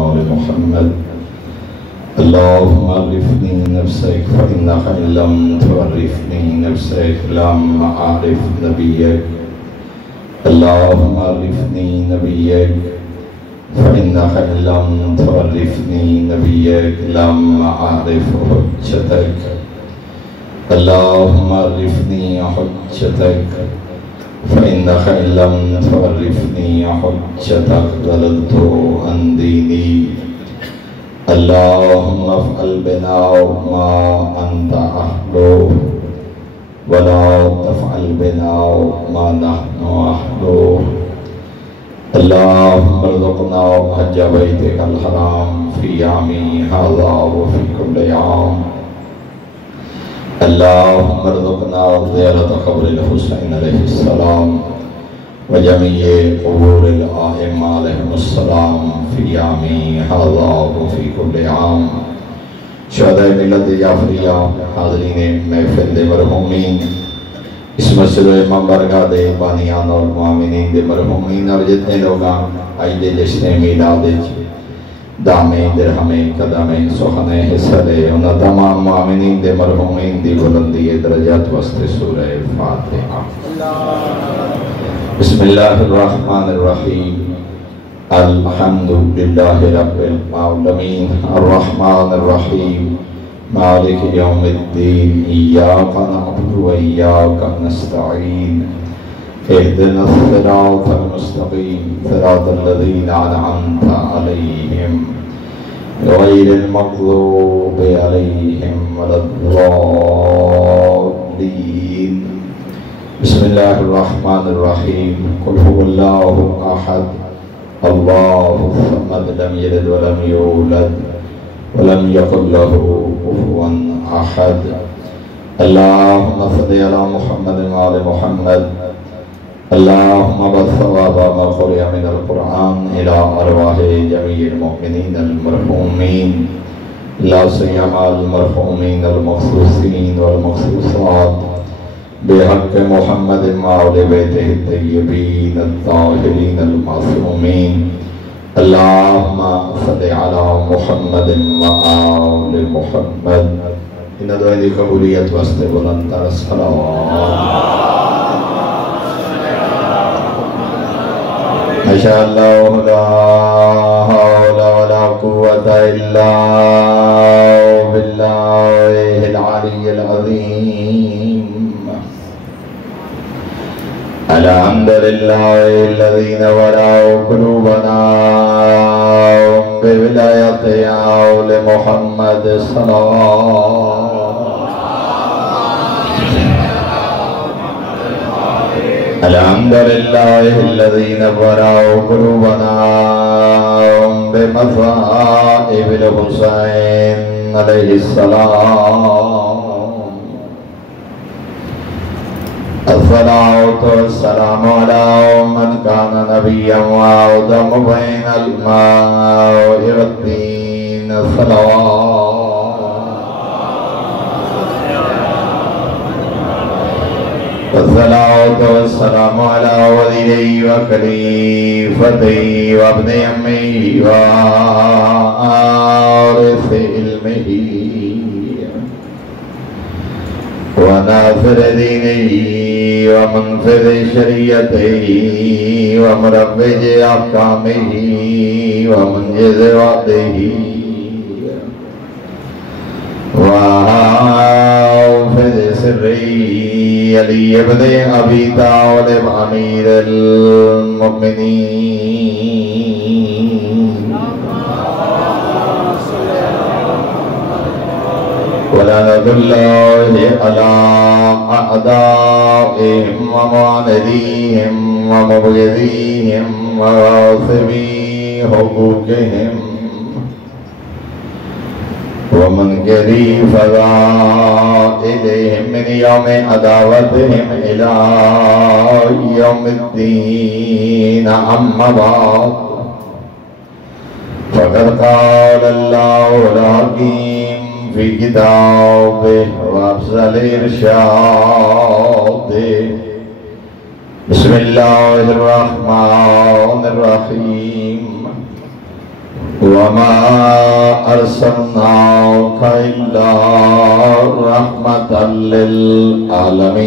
وآل محمد اللهم عرفني نفسك فإنك إن لم تعرفني نفسك لم أعرف نبيك اللهم عرفني نبيك فإنك إن لم تعرفني نبيك لم أعرف حجتك اللهم عرفني حجتك فإنك إن لم تعرفني حجتك ضللت عن ديني اللهم افعل بنا ما أنت أهله ولا تفعل بنا ما نحن أهله اللهم ارزقنا حج بيتك الحرام في عامي هذا وفي كل عام اللهم ارزقنا زيارة قبر الحسين عليه السلام وجميع قبور الآئمة عليهم السلام في عامي هذا وفي كل عام شہداء ملت جعفریہ حاضرین محفل دے مرحومین اس مسجد و امام برگاہ دے بانیان اور معامنین دے مرحومین اور جتنے لوگاں آئی دے جشن میلاد دامے درہمیں قدمیں سخنے حصہ دے انہا تمام معامنین دے مرحومین دی بلندی درجات وسط سورہ فاتحہ بسم اللہ الرحمن الرحیم الحمد للہ رب العالمین الرحمن الرحیم مالک یوم الدین ایاک نعبد و ایاک نستعین اہدنا الصراط المستقیم صراط الذین انعمت علیہم غیر المغضوب علیہم ولا الضالین بسم اللہ الرحمن الرحیم قل هو اللہ احد اللہ الصمد لم یلد ولم یولد ولم یکن له کفوا احد اللہم صل علی محمد وآل محمد اللہم بثواب ما قرئ من القرآن الى ارواح جمیع المؤمنین المرحومین لا سیما المرحومین المخصوصین والمخصوصات بحق محمد وآل بیتہ الطیبین الطاہرین المعصومین اللہم صل علی محمد وآل محمد ان دعائیں دی قبولیت واسطے بلندر صلوات ماشاءاللہ لا حول ولا قوة الا باللہ العلی العظیم الحمدللہ الذین وراء قلوبنا بولایت آل محمد صلوات الحمدللہ الذین وراء قلوبنا بمصائب الحسین علیہ السلام الصلاة والسلام على من كان نبيا وآدم بين الماء والطين الصلاة والسلام على ولي وخليفتي وابن أمي وارث علمه وناصر دينه ومنفذ شريعته ومروج أحكامه ومنجز وعده وحافظ سره علي بن أبي طالب أمير المؤمنين ولعنة الله على أعدائهم ومعانديهم ومبغضيهم وغاصبي حقوقهم ومنكري فضائلهم من يوم عداوتهم إلى يوم الدين أما بعد فقد قال الله الحكيم في كتابه وأفضل إرشاده بسم الله الرحمن الرحيم وما أرسلناك إلا رحمة للعالمين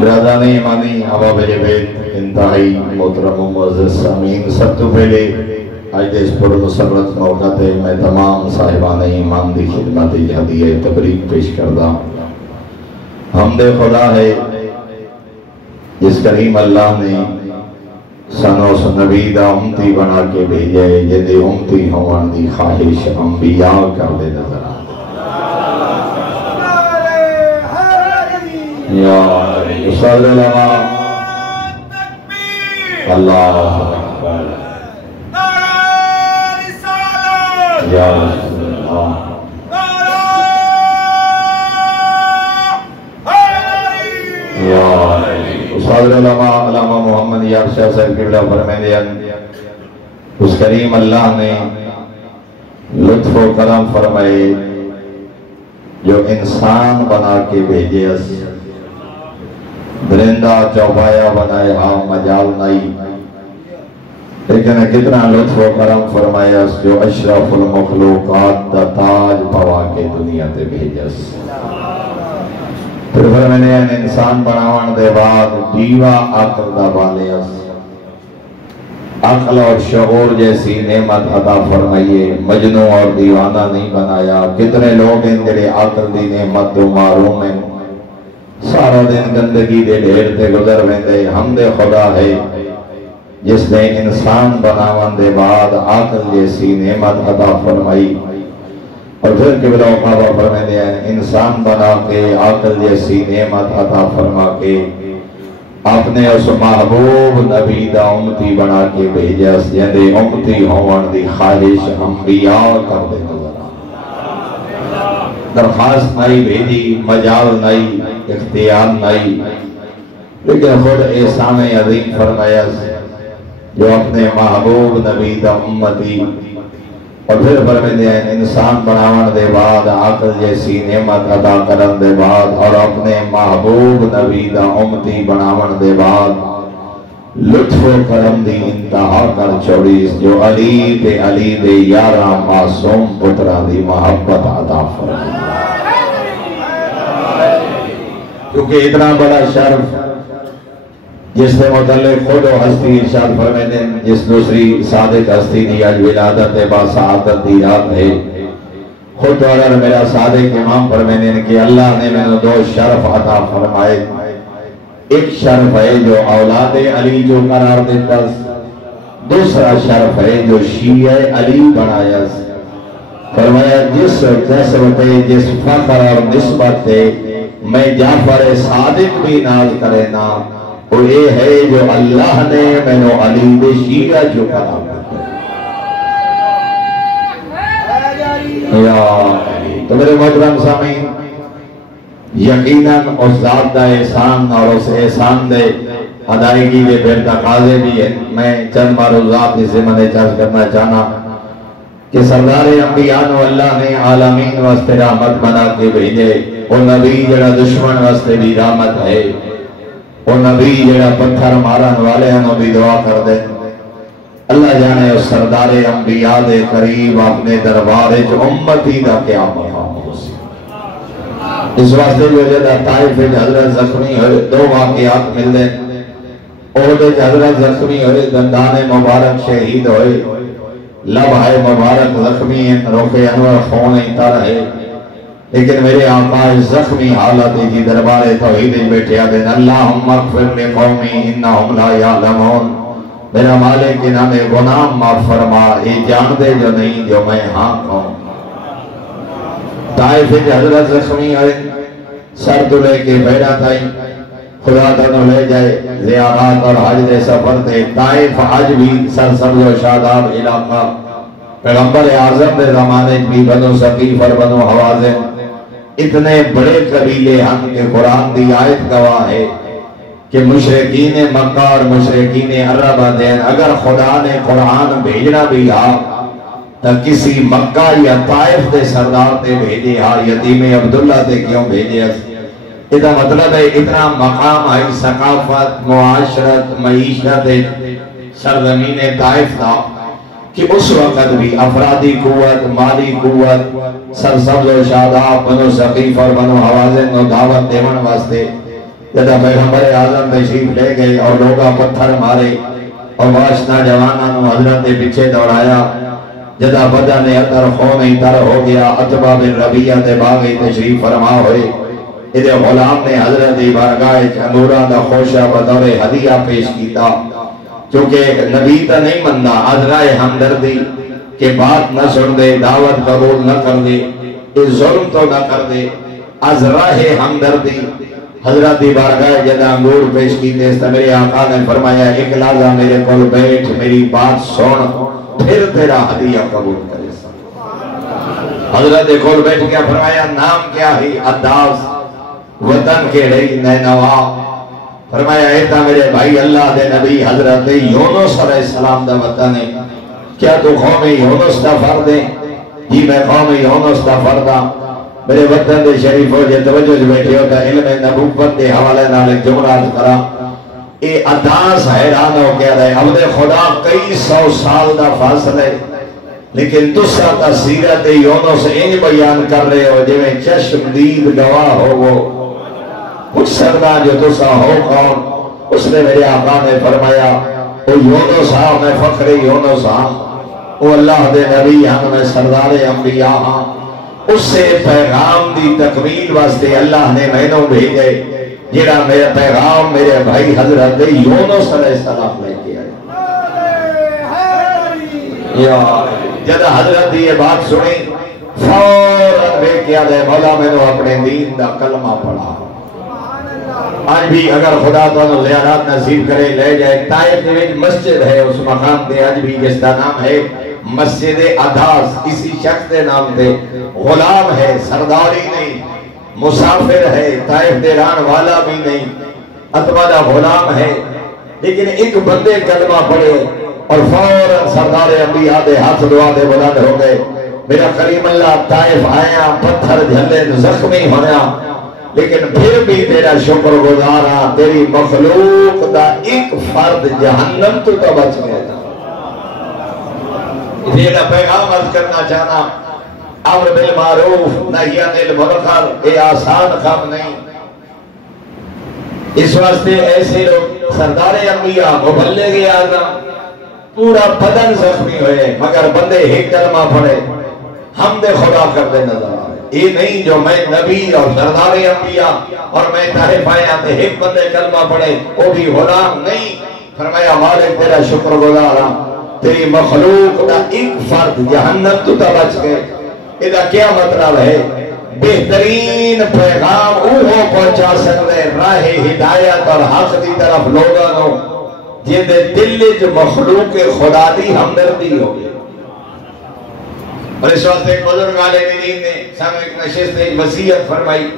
برادران ایمانی آبا میرے بیت انتہائی محترم و معزز سامعین، سب تو پہلے آج اس پر مسرت موقع تے میں تمام صاحبان ایمان دی خدمت ہدیہ تبریک پیش کردہ۔ حمد خدا ہے جس کریم اللہ نے سنو نبی دا امتی بنا کے بھیجے، جدے امتی ہوان دی خواہش انبیاء کر دے نظر آ یا صلی اللہ اللہ اکبر یا رسول اللہ یا صلی اللہ علامہ محمد یار شاہ صاحب قبلہ فرمائے اس کریم اللہ نے لطف و کرم فرمائے جو انسان بنا کے بھیجے اس درندہ چوپایا بنائے ہاں مجال نہیں، لیکن کتنا لطف و کرم فرمایا جو اشرف المخلوقات دا تاج پوا کے دنیا تے بھیجس۔ پھر فرمانے انسان بناوان دے بعد دیوا عقل دا بالیس، عقل اور شعور جیسی نعمت عطا فرمائیے، مجنوں اور دیوانہ نہیں بنایا۔ کتنے لوگ ہیں جڑے عقل دی نعمت تو معروم ہیں، سارا دن گندگی دے ڈھیر تے گزر ویندے۔ حمد خدا ہے جس نے انسان بناون دے بعد عقل جیسی نعمت عطا فرمائی، اور پھر قبلہ وقابہ فرمائے ہیں انسان بنا کے عقل جیسی نعمت عطا فرما کے اپنے اس محبوب نبی دا امتی بنا کے بھیجا، جندے امتی ہوان دی خواہش انبیاء کر دے نظر آ۔ درخواست نہیں بھیجی، مجال نہیں، اختیار نہیں، لیکن خود احسان عظیم فرمایا جو اپنے محبوب نبی دا امتی، اور پھر فرمائے ہیں انسان بناون دے بعد عقل جیسی نعمت عطا کرن دے بعد اور اپنے محبوب نبی دا امتی بناون دے بعد لطف و کرم دی انتہا کر چھوڑی جو علی دے یارہ معصوم پترہ دی محبت عطا فرمائے، کیونکہ اتنا بڑا شرف جس سے متعلق خود و ہستی ارشاد فرمائے جس دوسری صادق ہستی دی آج ولادت با سعادت دی رات ہے، خود اگر میرا صادق امام فرمائے کہ اللہ نے میں دو شرف عطا فرمائے، ایک شرف ہے جو اولاد علی جو قرار دیتا، دوسرا شرف ہے جو شیعہ علی بنایا۔ فرمایا جس نسبت جس فخر اور نسبت میں جعفر صادق بھی ناز کرے نا، وہ یہ ہے جو اللہ نے میں نے علی دے شیعہ جو قرار دیتا۔ یا تو میرے محترم سامعین، یقیناً اس ذات دا احسان اور اس احسان دے ادائیگی دے پھر تقاضے بھی ہیں۔ میں چند معروضات اس سے میں چرچ کرنا چاہنا کہ سردار انبیاء و اللہ نے عالمین واسطے رحمت بنا کے بھیجے، وہ نبی جڑا دشمن واسطے بھی رحمت ہے، وہ نبی جڑا پتھر مارن والے ہیں وہ بھی دعا کر دے۔ اللہ جانے اس سردار انبیاء دے قریب اپنے دربار امتی دا کیا مقام ہو سی۔ اس واسطے جو جدہ طائف حضرت زخمی ہوئے، دو واقعات مل دیں۔ عہد حضرت زخمی ہوئے، دندان مبارک شہید ہوئے، لبھائے مبارک زخمی ہیں، روخ انور خون تر ہے، لیکن میرے آقا زخمی حالت کی دربار توحید بیٹھے آدھیں اللہم اغفر لقومی انہم لا یعلمون، میرا مالک انہوں نے گناہ معاف فرما، یہ جان دے جو نہیں جو میں ہاں کہوں۔ طائف حضرت زخمی ہوئے، سر تو لے کے بیٹھا تھا، خدا تنو لے جائے زیارات اور حج دے سفر دے۔ طائف حج بھی سرسبز و شاداب علاقہ، پیغمبر اعظم دے زمانے بھی بنو ثقیف اور بنو حوازن اتنے بڑے قبیلے ہم کے قرآن دی آیت گواہ ہے کہ مشرقین مکہ اور مشرقین عرب دین اگر خدا نے قرآن بھیجنا بھی ہا تو کسی مکہ یا طائف دے سردار تے بھیجے ہا، یتیم عبداللہ تے کیوں بھیجے اس؟ ادھا مطلب ہے اتنا مقام ہے ثقافت معاشرت معیشت سرزمین طائف تھا کہ اس وقت بھی افرادی قوت مالی قوت سرسبز و شاداب بنو ثقیف اور بنو حوازن و دعوت دیون واسطے جدہ پیغمبر اعظم تشریف لے گئے اور لوگا پتھر مارے اور واشنا جوانانو حضرت پیچھے دوڑایا جدہ بدن اتر خون تر ہو گیا اتبا بن ربیہ دے باغی تشریف فرما ہوئے ادھے غلام نے حضرت بارگاہ چندورہ دا خوشہ بطور ہدیہ پیش کیتا چونکہ نبی تا نہیں مندہ عذرائے ہمدردی کہ بات نہ سن دے دعوت قبول نہ کر دے اس ظلم تو نہ کر دے عذرائے ہمدردی حضرت بارگاہ جدہ انگور پیش کیتے اس میرے آقا نے فرمایا ایک لحظہ میرے کول بیٹھ میری بات سن پھر تیرا ہدیہ قبول کرے حضرت کول بیٹھ گیا فرمایا نام کیا ہے عداس وطن کے رئی نینوا فرمایا ایتا میرے بھائی اللہ دے نبی حضرت یونس علیہ السلام دا وطن ہے کیا تو قوم یونس دا فرد ہے جی میں قوم یونس دا فردہ میرے وطن دے شریف ہو جے توجہ جو بیٹھے ہوتا علم نبوت دے حوالے نال جملات کرا اے عداس حیران ہو گیا رہے عبد خدا کئی سو سال دا فاصلے لیکن تسا تا سیرت یونس انج بیان کر رہے ہو جو میں چشم دید گواہ ہو وہ کچھ سردہ جو تسا ہو کون اس نے میرے آقا نے فرمایا او یونس ہاں میں فخر یونس ہاں او اللہ دے نبی ہاں میں سردار انبیاء ہاں اس سے پیغام دی تکمیل واسطے اللہ نے مینوں بھیجے جڑا میرا پیغام میرے بھائی حضرت یونس علیہ السلام لے کے آئے یا جدہ حضرت یہ بات سنی فوراً بے کیا دے مولا میں نے اپنے دین دا کلمہ پڑھا آج بھی اگر خدا تعالیٰ زیارات نصیب کرے لے جائے طائف میں مسجد ہے اس مقام دے آج بھی جس کا نام ہے مسجد عداس اسی شخص دے نام دے غلام ہے سرداری نہیں مسافر ہے طائف دیران والا بھی نہیں اتبادہ غلام ہے لیکن ایک بندے کلمہ پڑھے اور فوراً سردار انبیاء دے ہاتھ دعا دے بلند ہو گئے میرا کریم اللہ طائف آیا پتھر جھلے زخمی ہویا لیکن پھر بھی تیرا شکر گزارا تیری مخلوق دا ایک فرد جہنم تو بچ گئے تھا یہ پیغام عرض کرنا چاہنا امر بالمعروف نہی عن المنکر یہ آسان کام نہیں اس واسطے ایسے لوگ سردار انبیاء مبلغ اعظم پورا بدن زخمی ہوئے مگر بندے ایک کلمہ پڑھے حمد خدا کرتے نظر آئے یہ نہیں جو میں نبی اور سردار انبیاء اور میں طائف آیا تھے ایک بندے کلمہ پڑھے وہ بھی غلام نہیں فرمایا مالک تیرا شکر گزارا تیری مخلوق دا ایک فرد جہنم تو بچ گئے ادھا کیا مطلب ہے بہترین پیغام اوہو پہنچا سکتے راہ ہدایت اور حق دی طرف لوگانوں جن دے دل جو مخلوق خدا دی ہمدردی ہو گئی اور اس وقت ایک بزرگ عالم دین نے سامنے ایک نشست ایک وصیت فرمائی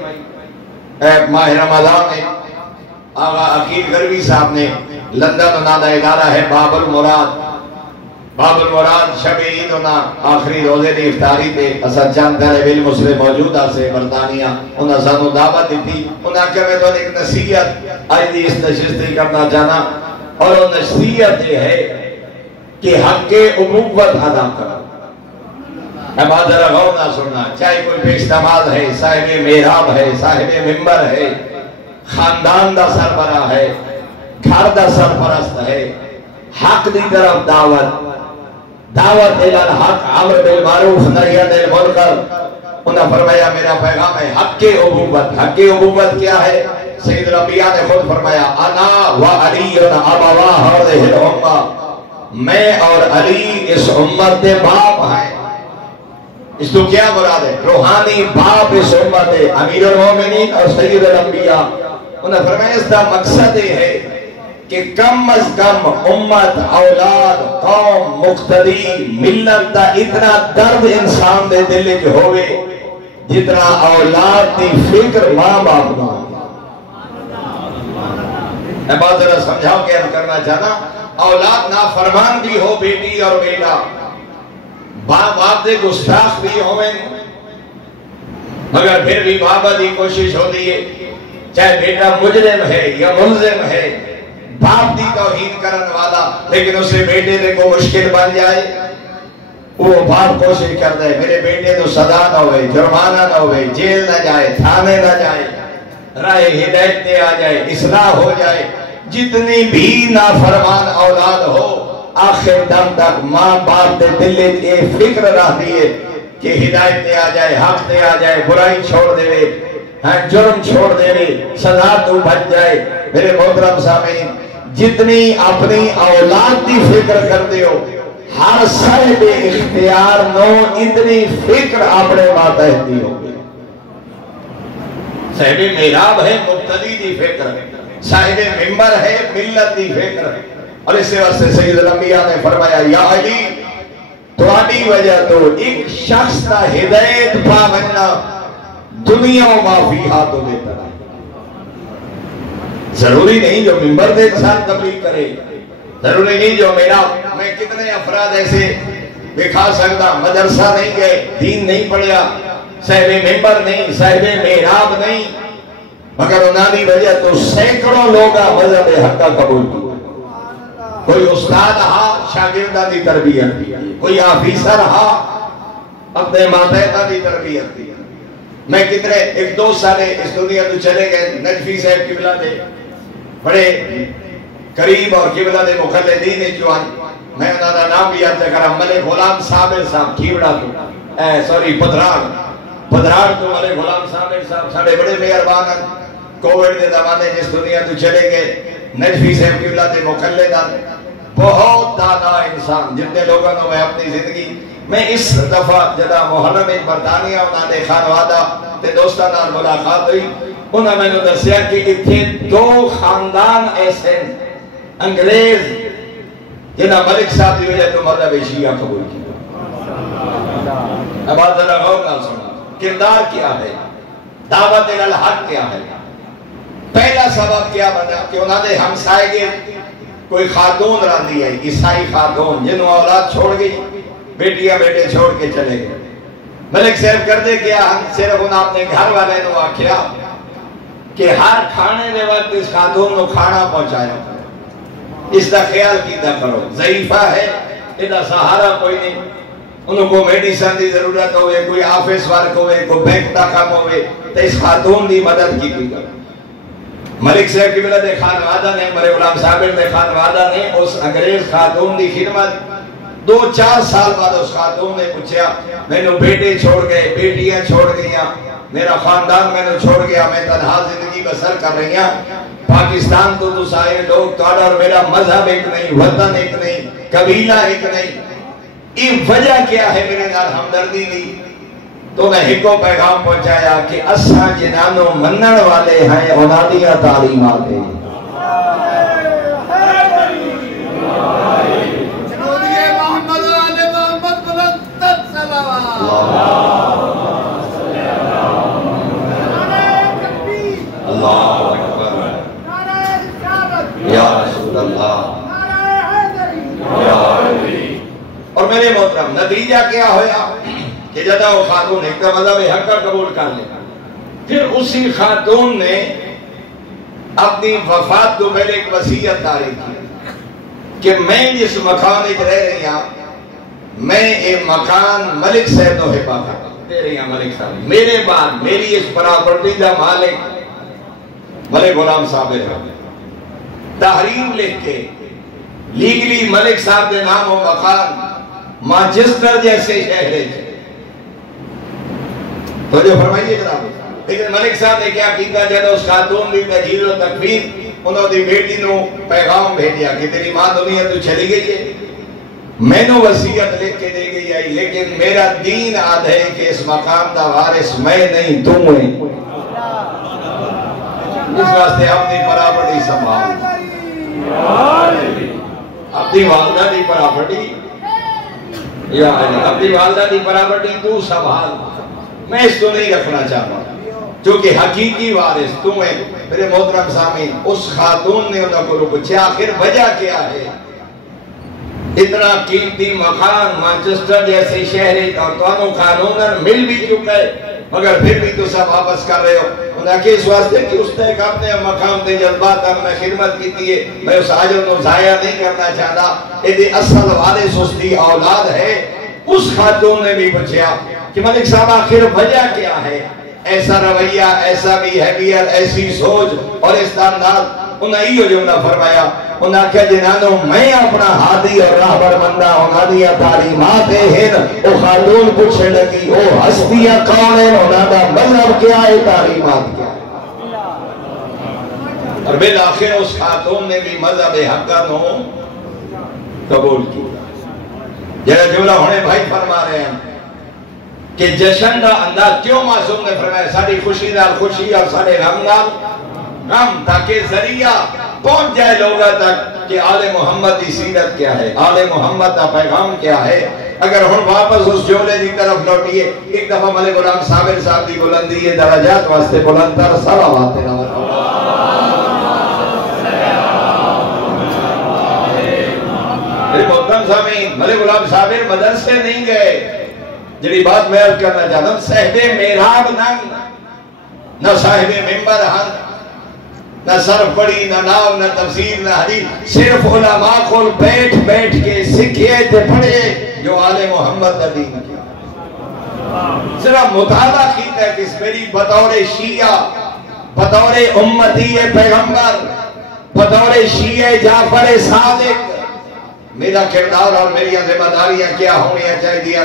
ماہ رمضان میں آغا عقید غربی صاحب نے لندن نادہ ادارہ ہے باب المراد شب عید ہونا آخری روزے دی افطاری تے اسد چاند طالب علم مسلم موجودہ سے برطانیہ انہاں سانو دعوت دیتی انہاں کہ میں تو ایک نصیحت آج دی اس نشستی کرنا چاہنا اور وہ نصیحت یہ ہے کہ حق اموت ادا کرنا بات ذرا غور نہ سننا چاہے کوئی پیشتماز ہے صاحب محراب ہے صاحب ممبر ہے خاندان دا سربراہ ہے گھر دا سرپرست ہے حق دی طرف دعوت الالحق عمر بالمعروف نہی عن المنکر انہوں نے فرمایا میرا پیغام ہے حق ابوت کیا ہے سید الانبیاء نے خود فرمایا انا و علی ابوا هذه الامه میں اور علی اس امت دے باپ ہیں اس تو کیا مراد ہے روحانی باپ اس امت ہے امیر المومنین اور سید الانبیاء انہوں نے فرمایا اس کا مقصد یہ ہے کہ کم از کم امت اولاد قوم مقتدی ملت دا اتنا درد انسان دے دل جو ہوئے جتنا اولاد دی فکر ماں باپ نہ میں بات ذرا سمجھاؤ کہ کرنا چاہنا اولاد نافرمان بھی ہو بیٹی اور بیٹا باپ دے گستاخ بھی ہوئے مگر پھر بھی بابا دی کوشش ہو دیئے چاہے بیٹا مجرم ہے یا ملزم ہے، باپ دی توہین کرن والا، لیکن اسے بیٹے دے کو مشکل بن جائے، وہ باپ کوشش کرتا ہے میرے بیٹے تو سزا نہ ہوئے، جرمانہ نہ ہوئے، جیل نہ جائے، تھانے نہ جائے، راہ ہدایت تے آ جائے، اصلاح ہو جائے۔ جتنی بھی نافرمان اولاد ہو، آخر دم تک ماں باپ دے دل یہ فکر رہتی ہے کہ ہدایت تے آ جائے، حق تے آ جائے، برائی چھوڑ دے، جرم چھوڑ دے، سزا تو بچ جائے۔ میرے محترم سامعین، جتنی اپنی اولاد دی فکر کرتے ہو، ہر صاحب اختیار نو اتنی فکر اپنے ماتحت دی ہوگی۔ صاحب محراب ہے مبتدی دی فکر، صاحب ممبر ہے ملت دی فکر، اور اس واسطے سید الانبیاء نے فرمایا یا علی تواڈی وجہ تو ایک شخص دا ہدایت پا بننا دنیا و ما فیہا تو بہتر ہے۔ ضروری نہیں جو ممبر دے ساتھ تبلیغ کرے، ضروری نہیں جو میرا، میں کتنے افراد ایسے دکھا سکتا، مدرسہ نہیں گئے، دین نہیں پڑھیا، صاحب ممبر نہیں، صاحب محراب نہیں، مگر انہوں نے وجہ تو سینکڑوں لوگا مذہب حقہ قبول کی۔ کوئی استاد ہا شاگردہ دی تربیت کی، کوئی آفیسر ہا اپنے ماتحتہ دی تربیت کی۔ میں کتنے ایک دو سالے اس دنیا تو چلے گئے، نجفی صاحب قبلہ دے بڑے قریب اور قبلہ دے مخلدین جوان، میں انہوں نے نام بھی یاد کرا، ملک غلام صابر صاحب کھیوڑا تو سوری پدرار تو ملک غلام صابر صاحب ساڑھے بڑے مہربان ہیں۔ کووڈ دے زمانے جس دنیا تو چلے گئے، نجفی صاحب قبلہ دے مخلدان، بہت دانا انسان، جتنے لوگوں نے میں اپنی زندگی میں اس دفعہ جدا محرم برطانیہ انہوں نے خانوادہ تے دوستانہ ملاقات ہوئی، انہوں نے دسیا کہ اتنے دو خاندان ایسے انگریز جنہاں ملک صاحب دی وجہ تو مذہب شیعہ قبول کی۔ اب آج ذرا غور نہ سنا، کردار کیا ہے، دعوت الحق کیا ہے۔ پہلا سبب کیا بنا کہ انہوں نے ہمسائے گے کوئی خاتون راندی ہے، عیسائی خاتون، جنہوں اولاد چھوڑ گئی، بیٹیاں بیٹے چھوڑ کے چلے گئے۔ ملک صاحب کردے کیا، ہم صرف انہوں اپنے گھر والے نے آکھیا کہ ہر کھانے دے وقت اس خاتون کو کھانا پہنچایا، اس کا خیال کیتا کرو، ضعیفہ ہے، ادھا سہارا کوئی نہیں، انہوں کو میڈیسن دی ضرورت ہوئے، کوئی آفس ورک ہوئے، کوئی بینک دا کام ہوئے، تو اس خاتون دی مدد کی کرو۔ ملک صاحب قبلہ دے خانوادہ نے، ملک غلام صابر دے خانوادہ نے اس انگریز خاتون دی خدمت، 2-4 سال بعد اس خاتون نے پوچھا میں نے بیٹے چھوڑ گئے، بیٹیاں چھوڑ گئیاں، میرا خاندان میں نے چھوڑ گیا، میں تنہا زندگی بسر کر رہی ہوں، پاکستان تو دوسائے لوگ توڑا اور میرا مذہب ایک نہیں، وطن ایک نہیں، قبیلہ ایک نہیں، یہ وجہ کیا ہے؟ میرے نال ہمدردی دی تو میں ہکو پیغام پہنچایا کہ اساں جنانوں منن والے ہیں، اولادیاں تعلیمات ہیں۔ اللہ اکبر، یا رسول اللہ، یا علی۔ اور میرے محترم نتیجہ کیا ہویا کہ جدا وہ خاتون ایک مذہب حق قبول کر لے، پھر اسی خاتون نے اپنی وفات کو پہلے ایک وصیت داری کی کہ میں جس مکان ایک رہ رہی ہوں، میں یہ مکان ملک صاحب تو حفاظت دے رہی ہوں، ملک صاحب میرے بعد میری اس پراپرٹی کا مالک ملک غلام صاحب ہے۔ تحریر لکھ کے لیگلی ملک صاحب کے نام و مکان مانچسٹر جیسے شہرے تھے، تو جو فرمائیے جناب، لیکن ملک صاحب نے کیا کیتا؟ جب اس خاتون دی تجہیز و تکفین، انہوں نے بیٹی نو پیغام بھیجیا کہ تیری ماں دنیا تو چلی گئی ہے، میں نو وصیت لکھ کے دے گئی آئی، لیکن میرا دین آدھ ہے کہ اس مقام دا وارث میں نہیں تم ہے، اس واسطے اپنی پراپرٹی سنبھال، اپنی والدہ دی پراپرٹی، یا اپنی والدہ دی پراپرٹی تو سنبھال، میں اس کو نہیں رکھنا چاہتا جو کہ حقیقی وارث تم ہے۔ میرے محترم سامعین، اس خاتون نے انہوں کو پوچھا آخر وجہ کیا ہے؟ اتنا قیمتی مکان مانچسٹر جیسے شہر اور تو قانون مل بھی چکا ہے، مگر پھر بھی تو سب واپس کر رہے ہو۔ انہاں کہ اس واسطے کہ اس نے اپنے مقام تے جذبات میں خدمت کی تھی میں اس عجر کو ضائع نہیں کرنا چاہتا یہ اصل والے سستی اولاد ہے. اس خاتون نے بھی پوچھا کہ ملک صاحب آخر وجہ کیا ہے ایسا رویہ ایسا بھی حیثیت ایسی سوچ اور اس انداز. انہاں یہ جملہ فرمایا انہاں کہ جنانو میں اپنا ہادی اور راہبر بندہ انہاں دیا تعلیمات ہیں. او خاتون پوچھنے لگی او ہستیاں کون ہیں انہاں دا مذہب کیا ہے تعلیمات کیا ہے. اور بالآخر اس خاتون نے بھی مذہب حقا نو قبول کیا. جنہا جملہ ہونے بھائی فرما رہے ہیں کہ جشن دا انداز کیوں معصوم نے فرمایا ساری خوشی نال خوشی اور سارے غم نال غم تاکہ ذریعہ پہنچ جائے لوگا تک کہ آل محمد کی سیرت کیا ہے آل محمد کا پیغام کیا ہے. اگر ہم واپس اس جملے کی طرف لوٹیے ایک دفعہ ملک غلام صابر صاحب کی بلندی ہے درجات واسطے بلندتر صلوات میرے محترم سامعین ملک غلام صابر مدرسے نہیں گئے جنہی بات میں عرض کرنا چاہتا ہوں. صاحب محراب ننگ نہ صاحب ممبر ہنگ نہ صرف پڑھی نہ ناو نہ تفسیر نہ حدیث صرف علماء کو بیٹھ بیٹھ کے سکھے تھے پڑھے جو آل محمد کا دین کیا. صرف مطالعہ کیتا ہے کہ اس میری بطور شیعہ بطور امتی پیغمبر بطور شیعہ جعفر صادق میرا کردار اور میری ذمہ داریاں کیا ہونی چاہیے.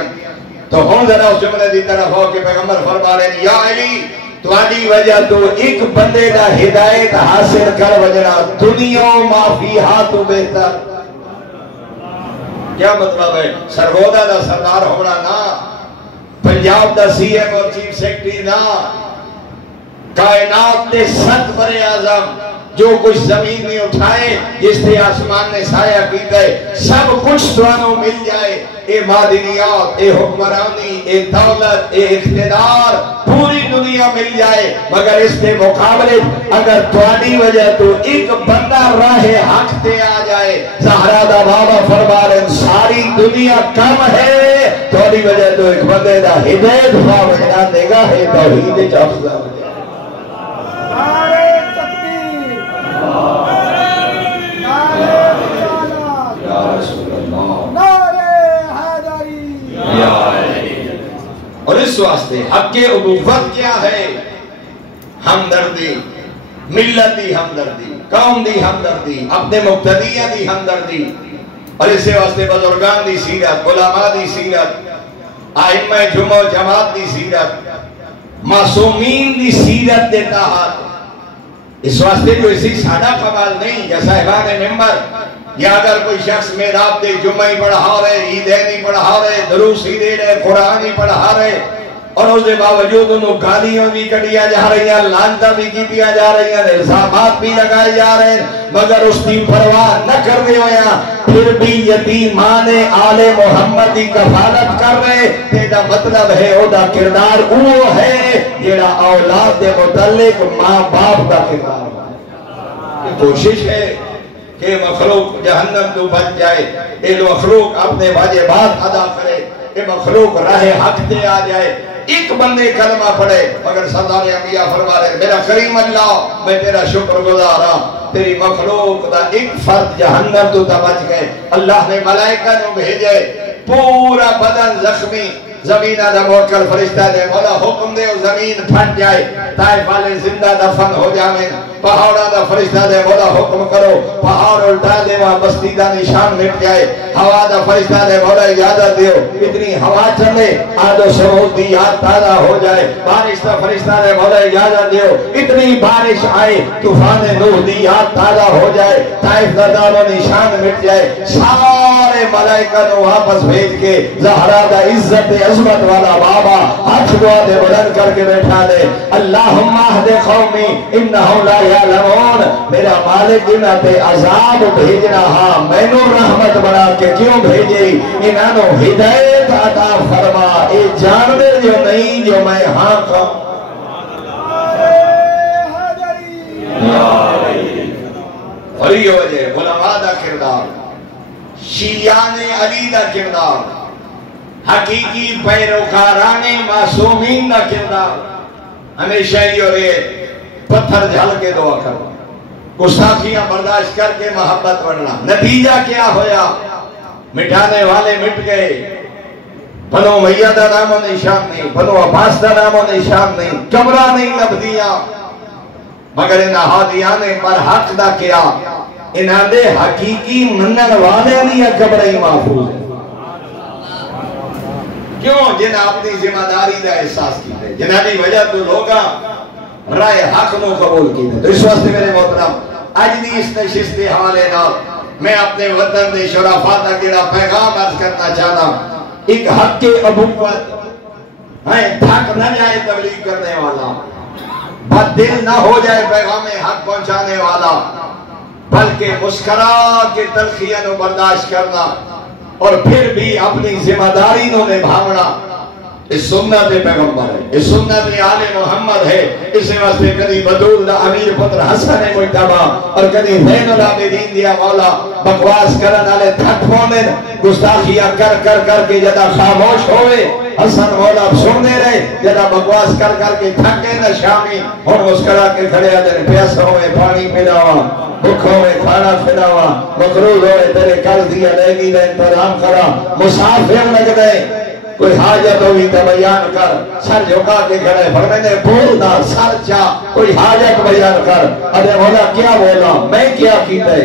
تو ہوں ذرا اس جملے دی طرف ہو کہ پیغمبر فرما رہے ہیں یا علی تمہاری وجہ تو ایک بندے دا ہدایت حاصل کر وجنا دنیا معافی ہاتھوں بہتر. کیا مطلب ہے سرگودا دا سردار ہونا نا پنجاب دا سی ایم اور چیف سیکٹری نا کائنات تے 7 برے اعظم جو کچھ زمین میں اٹھائے جس نے آسمان نے سایہ کیتا ہے سب کچھ توانوں مل جائے اے معدنیات اے حکمرانی اے دولت اے اقتدار پوری دنیا مل جائے مگر اس کے مقابلے اگر تواڈی وجہ تو ایک بندہ راہ حق تے آ جائے زہرا دا بابا فرما رہے ساری دنیا کم ہے تواڈی وجہ تو ایک بندے دا ہدایت ہوا وجہ نگاہ توحید افضل اور اس واسطے حق ابوت کیا ہے ہمدردی ملتی ہمدردی قوم دی ہمدردی اپنے مقتدیاں دی ہمدردی. اور اس واسطے بزرگان دی سیرت علماء دی سیرت ائمہ جمع جماعت دی سیرت معصومین دی سیرت دیتا ہاتھ. اس واسطے جو اسی سادہ کمال نہیں یا صاحبان ممبر یا اگر کوئی شخص محراب دے جمعہ پڑھا رہے عیدین پڑھا رہے دروس ہی دے رہے قرآن ہی پڑھا رہے اور اس کے باوجود انہوں گالیوں بھی کٹیا جا رہی ہیں لانتا بھی کی دیا جا رہی ہیں الزامات بھی لگائے جا رہے ہیں مگر اس کی پرواہ نہ کرنے ہویا پھر بھی یتیمان آل محمد کی کفالت کر رہے تیرا مطلب ہے او دا کردار وہ ہے جیڑا اولاد دے متعلق ماں باپ کا کردار ہے. کوشش ہے کہ مخلوق جہنم تو بچ جائے اے مخلوق اپنے واجبات ادا کرے اے مخلوق راہ حق تے آ جائے. ایک بندے کلمہ پڑھے مگر سردار انبیاء فرما رہے میرا کریم اللہ میں تیرا شکر گزار ہوں تیری مخلوق دا ایک فرد جہنم تو بچ گئے. اللہ نے ملائکہ نو بھیجے پورا بدن زخمی زمینہ دا موکل فرشتہ دے مولا حکم دے زمین پھٹ جائے طائف والے زندہ دفن ہو جائیں پہاڑا دا فرشتہ دے مولا حکم کرو پہاڑ الٹا دے وہاں بستی دا نشان مٹ جائے ہوا دا فرشتہ دے مولا اجازت دیو اتنی ہوا چلے آد و سمود دی یاد تازہ ہو جائے بارش دا فرشتہ دے مولا اجازت دیو اتنی بارش آئے طوفان نوح دی یاد تازہ ہو جائے طائف دا دار و نشان مٹ جائے سارے ملائکہ نو واپس بھیج کے زہرا دا عزت عظمت والا بابا ہاتھ دعا دے بلند کر کے بیٹھا دے اللہم اہد قومی انہو لا یعلمون میرا مالک انہاں تے عذاب بھیجنا ہاں میں نو رحمت بنا کے کیوں بھیجی انہاں نو ہدایت عطا فرما اے جان دے جو نہیں جو میں ہاں کہوں. اور یہ وجہ علماء دا کردار شیعان علی دا کردار حقیقی پیروکاران معصومین دا کردار ہمیشہ یہ ہو رہے پتھر جھل کے دعا کرنا، گستاخیاں برداشت کر کے محبت بڑھنا۔ نتیجہ کیا ہویا؟ مٹانے والے مٹ گئے، بنو امیہ دا نام و نشان نہیں، بنو عباس دا نام و نشان نہیں، کمرہ نہیں لبدیاں، مگر انہاں ہادیاں نے پر حق دا کیا، انہاں دے حقیقی منن والے نہیں کمرہ ہی محفوظ ہے۔ کیوں؟ جنہاں اپنی ذمہ داری دا احساس کیتے، جنہاں دی وجہ تو لوگاں رائے حق نو قبول کیتے۔ تو اس واسطے میرے محترم اج دی اس نشست دے حوالے نال میں اپنے وطن دے شرفاء دا کیڑا پیغام عرض کرنا چاہتا ہوں۔ ایک حق کے ابوت تھک نہ جائے تبلیغ کرنے والا، بد دل نہ ہو جائے پیغام حق پہنچانے والا، بلکہ مسکرا کے تلخیاں نو برداشت کرنا اور پھر بھی اپنی ذمہ داری نو نبھاونا۔ اس سنت پیغمبر ہے، اس سنت آل محمد ہے۔ اس واسطے کدی بدول دا امیر پتر حسن مجتبہ اور کدی زین العابدین دیا مولا بکواس کرن والے تھک پوندے، گستاخیاں کر کر کر کے جدا خاموش ہوئے، حسن مولا سننے رہے، جدا بکواس کر کر کے تھکے نہ شامی ہن مسکرا کے کھڑے آتے پیاسا ہوئے پانی پلاوا، بھوکوں میں کھانا کھلاوا، مقروض ہوئے تیرے قرض دیا لے گی دا انتظام کرا، مسافر لگ گئے، کوئی حاجت ہوئی تو بیان کر، سر جھکا کے کھڑے فرمانے بولنا سر چاہ، کوئی حاجت بیان کر۔ ارے مولا کیا بولا، میں کیا کیتے،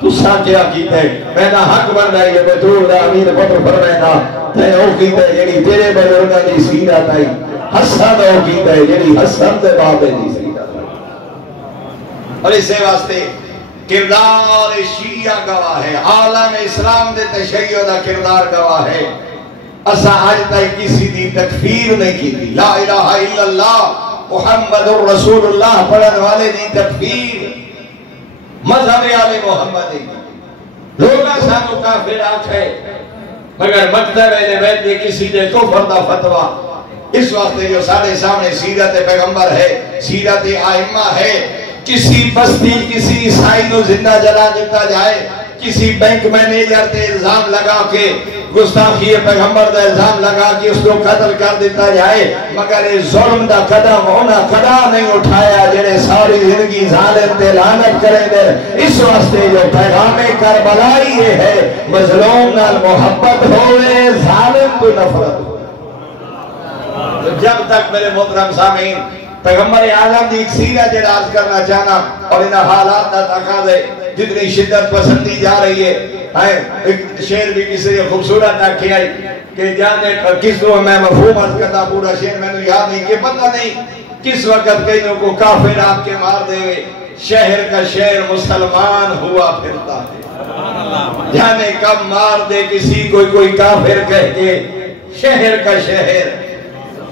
تسا کیا کیتے، میں نہ حق بن رہی ہے بدور دا امیر پتر فرمائنا تے او کیتے جیڑی تیرے بزرگاں دی سیرت آئی، حسن او کیتے جیڑی حسن دے بابے دی سیرت آئی۔ اور اسے واسطے کردار شیعہ گواہ ہے، عالم اسلام دے تشیع دا کردار گواہ ہے۔ اسا آج تک کسی دی تکفیر نہیں کی تھی، لا الہ الا اللہ محمد الرسول اللہ پڑھن والے دی تکفیر مذہب آل محمد دی لوگا سانو کافر آکھے، مگر مکتب اہل بیت دے کسی دے کفر دا فتوہ۔ اس وقت جو سارے سامنے سیرت پیغمبر ہے، سیرت آئمہ ہے، کسی بستی کسی عیسائی نو زندہ جلا دیتا جائے، کسی بینک مینیجر تے الزام لگا کے گستاخی پیغمبر دا الزام لگا کے اس کو قتل کر دیتا جائے، مگر اس ظلم دا قدم ہونا کدا نہیں اٹھایا جنہیں ساری زندگی ظالم تے لعنت کریں دے۔ اس واسطے جو پیغام کربلائی یہ ہے، مظلوم نال محبت ہوئے، ظالم تو نفرت ہوئے۔ تو جب تک میرے محترم سامعین پیغمبر اعظم دی ایک سیرت جراز کرنا چاہنا اور انہا حالات دا تقاضے جتنی شدت پسندی جا رہی ہے، ایک شعر بھی کسی نے خوبصورت رکھی ہے کہ جانے کس کو میں مفہوم عرض کرتا پورا شعر میں نے یاد نہیں کہ پتہ نہیں کس وقت کئیوں کو کافر آپ کے مار دے ہوئے، شہر کا شہر مسلمان ہوا پھرتا ہے، جانے کب مار دے کسی کوئی کافر کہہ کے، شہر کا شہر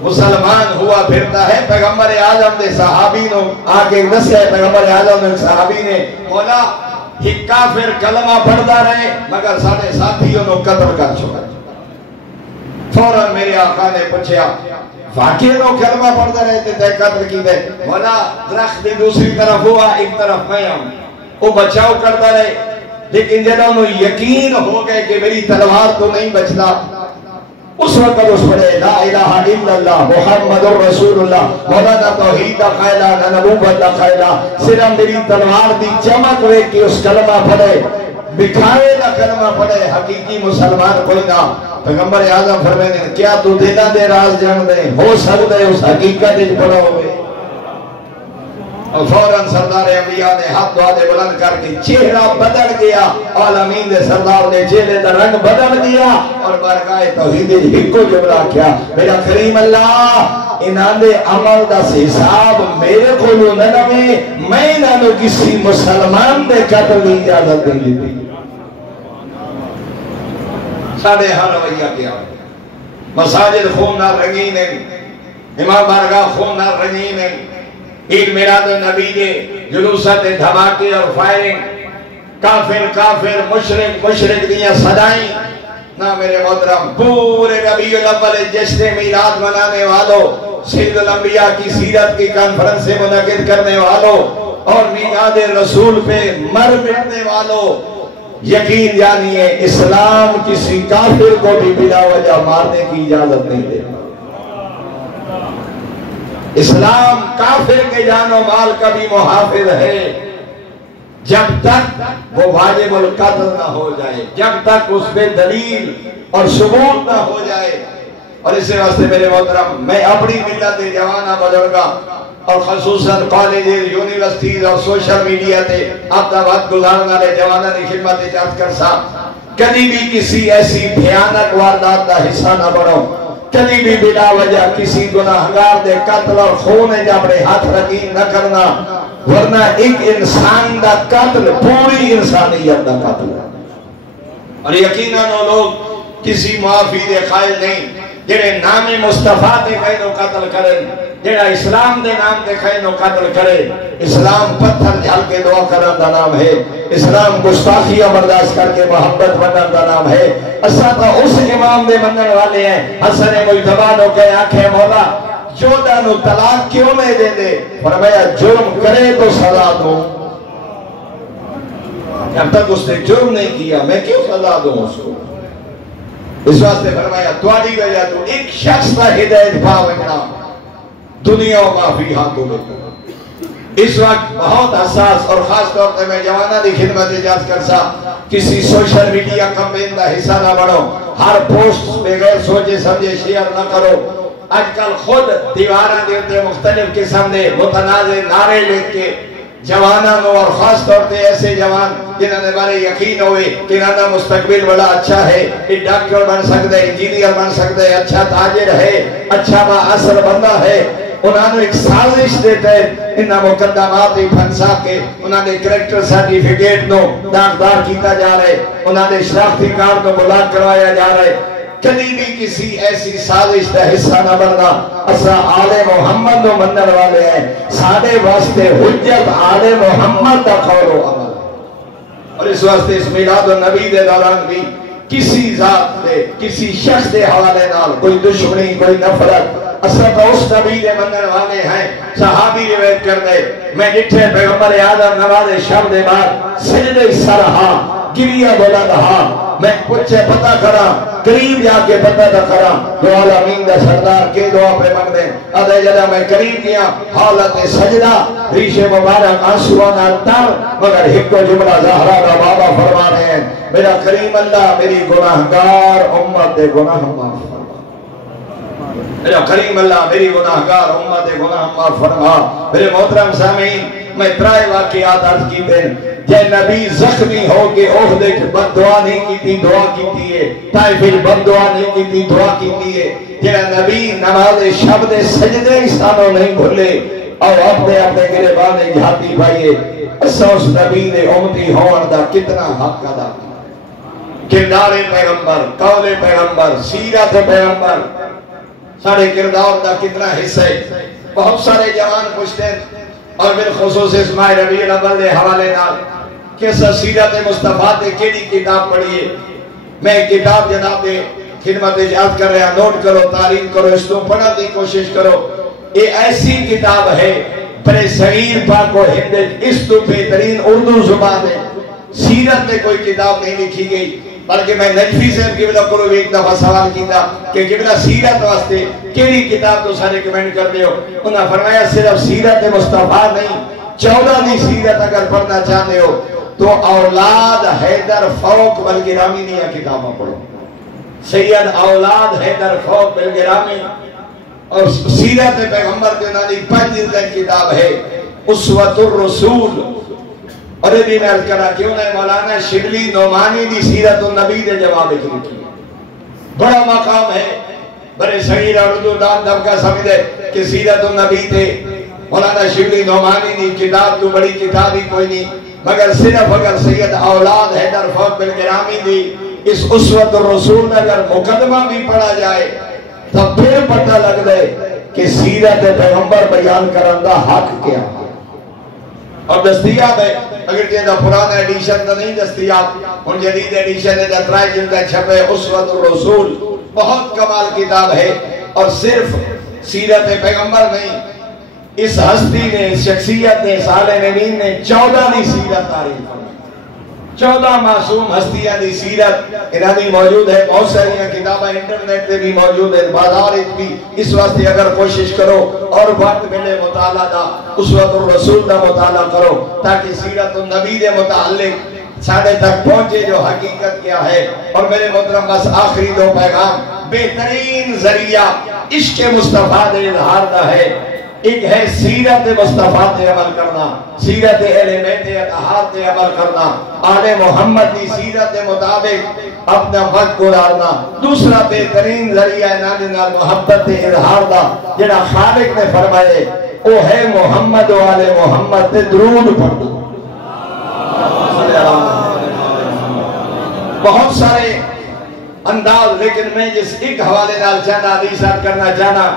مسلمان ہوا پھرتا ہے۔ پیغمبر اعظم نے صحابی نو آگے نسے، پیغمبر اعظم نے صحابی نے مولا ایک کافر کلمہ پڑھتا رہے مگر سارے ساتھیوں نو قتل کر چکا۔ فوراں میرے آقا نے پوچھا واقعی نو کلمہ پڑھتا رہے تے قتل کی دے؟ مولا درخت دی دوسری طرف ہوا، ایک طرف میں ہوں، وہ بچاؤ کرتا رہے، لیکن جب انہوں یقین ہو گئے کہ میری تلوار تو نہیں بچتا، اس وقت اس پڑھے لا الہ الا اللہ محمد الرسول اللہ، مولانا توحید دا قائلہ نہ نبوت دا قائلہ، صرف میری تلوار دی چمک وے کہ اس کلمہ پڑھے، بکھائے نہ کلمہ پڑھے، حقیقی مسلمان کوئی نہ۔ پیغمبر اعظم فرمائے کیا تو دلہ دے راز جان دے، ہو سکتے اس حقیقت اج پڑھا ہوئے۔ اور فوراً سردار انبیاء نے ہاتھ دعا بلند کر کے چہرہ بدل گیا، عالمین دے سردار نے چہرے دا رنگ بدل دیا اور بارگاہ توحید ایک کو جملہ کیا، میرا کریم اللہ انہاں دے عمل دا حساب میرے کو نہ نوے، میں انہاں کسی مسلمان دے قتل کی اجازت نہیں دیتی۔ ساڑھے ہر رویہ کیا مساجد خون نہ رنگین ہیں، امام بارگاہ خون نہ رنگین ہیں، عید میلاد النبی کے جلوسات دھماکے اور فائرنگ، کافر مشرک دیاں صدائیں نہ میرے محترم پورے ربیع الاول جشن میلاد منانے والوں، سید الانبیاء کی سیرت کی کانفرنس منعقد کرنے والوں اور میلاد رسول پہ مر مٹنے والوں، یقین جانیے اسلام کسی کافر کو بھی بلا وجہ مارنے کی اجازت نہیں دے۔ اسلام کافر کے جان و مال کا بھی محافظ ہے جب تک وہ واجب القتل نہ ہو جائے، جب تک اس پہ دلیل اور ثبوت نہ ہو جائے۔ اور اس واسطے میرے محترم، میں اپنی ملت جوانہ بزرگا اور خصوصاً کالجز، یونیورسٹیز اور سوشل میڈیا تے اپنا وقت گزارنے والے جوانہ کی خدمت چاہت کر سا کبھی بھی کسی ایسی بھیانک واردات کا حصہ نہ بنو، کبھی بھی بلا وجہ کسی گناہگار دے قتل اور خون اپنے ہاتھ رقیم نہ کرنا، ورنہ ایک انسان دا قتل پوری انسانیت دا قتل ہے۔ اور یقیناً وہ لوگ کسی معافی دے قائل نہیں جنہیں نام مصطفیٰ دے کہیں نو قتل کریں، جنہیں اسلام دے نام دے کہیں نو قتل کریں۔ اسلام پتھر جھل کے دعا کرن دا نام ہے، اسلام گستاخیاں برداشت کر کے محبت بنن دا نام ہے۔ اسا تو اس امام دے منن والے ہیں، حسن مجتبیٰ نو کہ آنکھیں مولا جودہ نو طلاق کیوں نہیں دے دے؟ فرمایا جرم کرے تو سزا دو، جب تک اس نے جرم نہیں کیا میں کیوں سزا دوں اس کو؟ اس واسطے فرمایا تواڈی وجہ تو ایک شخص کا ہدایت پاونا دنیا و معافی ہاتھوں میں۔ اس وقت بہت حساس اور خاص طور پر میں جوانہ دی خدمت اجازت کر سا کسی سوشل میڈیا کمپین دا حصہ نہ بنو، ہر پوسٹ بغیر سوچے سمجھے شیئر نہ کرو۔ آج کل خود دیواراں دیتے مختلف قسم دے متنازع نعرے لکھ کے جوانہ نو اور خاص طور پہ ایسے جوان جنہوں نے بارے یقین ہوئے کہ انہوں مستقبل بڑا اچھا ہے، یہ ڈاکٹر بن سکتے، انجینئر بن سکتے، اچھا تاجر ہے، اچھا با اثر بندہ ہے، انہوں نے ایک سازش دیتے ہیں انہوں مقدمات پھنسا کے انہوں نے کریکٹر سرٹیفکیٹ نو داغدار کیتا جا رہے، انہوں نے شناختی کارڈ نو بلاک کروایا جا رہے۔ کبھی بھی کسی ایسی سازش کا حصہ نہ بننا۔ اسا آل محمد نو منن والے ہیں، سارے واسطے حجت آل محمد دا قول و عمل۔ اور اس واسطے اس میلاد النبی دے دوران بھی کسی ذات دے کسی شخص دے حوالے نال کوئی دشمنی کوئی نفرت، اسا تو اس نبی دے منن والے ہیں۔ صحابی روایت کر دے میں ڈٹھے پیغمبر آدم نواز شب دے بعد سجدے سرہا گریہ بلندہا، میں پوچھے پتہ کرا قریب جا کے پتہ نہ کرا دو عالمین دا سردار کے دعا پہ مانگ دیں ادھے جدہ میں قریب کیا حالت سجدہ ریش مبارک آنسوان تر مگر ایک کو جملہ زہرا کا بابا فرما رہے ہیں میرا کریم اللہ میری گناہگار امت دے گناہ معاف فرما، میرا کریم اللہ میری گناہگار امت دے گناہ معاف فرما۔ میرے محترم سامعین میں ترائے واقعات عرض کی دیں جے نبی زخمی ہو کے عہدے کے بد دعا نہیں کی تھی دعا کی ہے، طائفل بد دعا نہیں کی تھی دعا کی ہے، جے نبی نماز شب دے سجدے انسانوں نہیں بھولے اور اپنے اپنے گریبانے جھاتی بھائیے اسا اس نبی دے امتی ہون دا کتنا حق ادا کردار پیغمبر، قول پیغمبر، سیرت پیغمبر سارے کردار دا کتنا حصہ ہے۔ بہت سارے جوان پوچھتے ہیں اور بالخصوص اس ماہ ربیع الاول دے حوالے نال کہ سیرت مصطفیٰ دے کیڑی کتاب پڑھیے۔ میں کتاب جناب دے خدمت یاد کر رہا، نوٹ کرو، تعریف کرو، اس کو پڑھنے کی کوشش کرو۔ یہ ایسی کتاب ہے برے صغیر پاک و ہند اس تو بہترین اردو زبان ہے، سیرت میں کوئی کتاب نہیں لکھی گئی۔ بلکہ میں نجفی صاحب قبلہ کو بھی ایک دفعہ سوال کیتا کہ قبلہ سیرت واسطے کیڑی کتاب تو سارے کمنٹ کر دے ہو، انہوں نے فرمایا صرف سیرت مصطفیٰ نہیں 14 سیرت اگر پڑھنا چاہتے ہو تو اولاد حیدر فوق بلگرامی نہیں کتابوں پڑھو، سید اولاد حیدر فوق بلگرامی اور سیرت پیغمبر کے نامی 5 جلد کتاب ہے اسوۃ الرسول۔ اور یہ بھی میں عرض کرا کیوں نے مولانا شبلی نعمانی دی سیرت النبی دے جواب لکھی، بڑا مقام ہے برے صغیر اور اردو دان طبقہ سمجھے کہ سیرت النبی تے مولانا شبلی نعمانی دی کتاب تو بڑی کتاب ہی کوئی نہیں، مگر صرف اگر سید اولاد حیدر فوق بالگرامی دی اس اسوۃ الرسول میں اگر مقدمہ بھی پڑھا جائے تو پھر پتہ لگ دے کہ سیرت پیغمبر بیان کرن دا حق کیا ہے۔ اور دستیاب ہے اگر یہ پرانا ایڈیشن تو نہیں دستیاب، ان جدید ایڈیشن ہے 3 جلد چھپے اسوۃ الرسول، بہت کمال کتاب ہے۔ اور صرف سیرت پیغمبر نہیں، اس ہستی نے، اس شخصیت نے، سال نبی نے 14 سیرت تعریف فرمائی، 14 معصوم ہستیاں دی سیرت انہاں دی موجود ہے، بہت ساری کتابیں انٹرنیٹ تے بھی موجود ہے، بازار بھی۔ اس واسطے اگر کوشش کرو اور وقت ملے مطالعہ دا، اسوۃ الرسول دا مطالعہ کرو تاکہ سیرت النبی دے متعلق ساڑھے تک پہنچے جو حقیقت کیا ہے۔ اور میرے محترم بس آخری دو پیغام، بہترین ذریعہ عشق مصطفیٰ دے اظہار دا ہے۔ ایک ہے سیرت مصطفیٰ تے عمل کرنا، سیرت اہل بیت اطہار تے عمل کرنا، آل محمد کی سیرت کے مطابق اپنا وقت گزارنا۔ دوسرا بہترین ذریعہ نال محبت تے اظہار دا جڑا خالق نے فرمائے وہ ہے محمد و آل محمد تے درود پڑھو۔ بہت سارے انداز، لیکن میں جس ایک حوالے نال چاہنا حدیث کرنا چاہنا،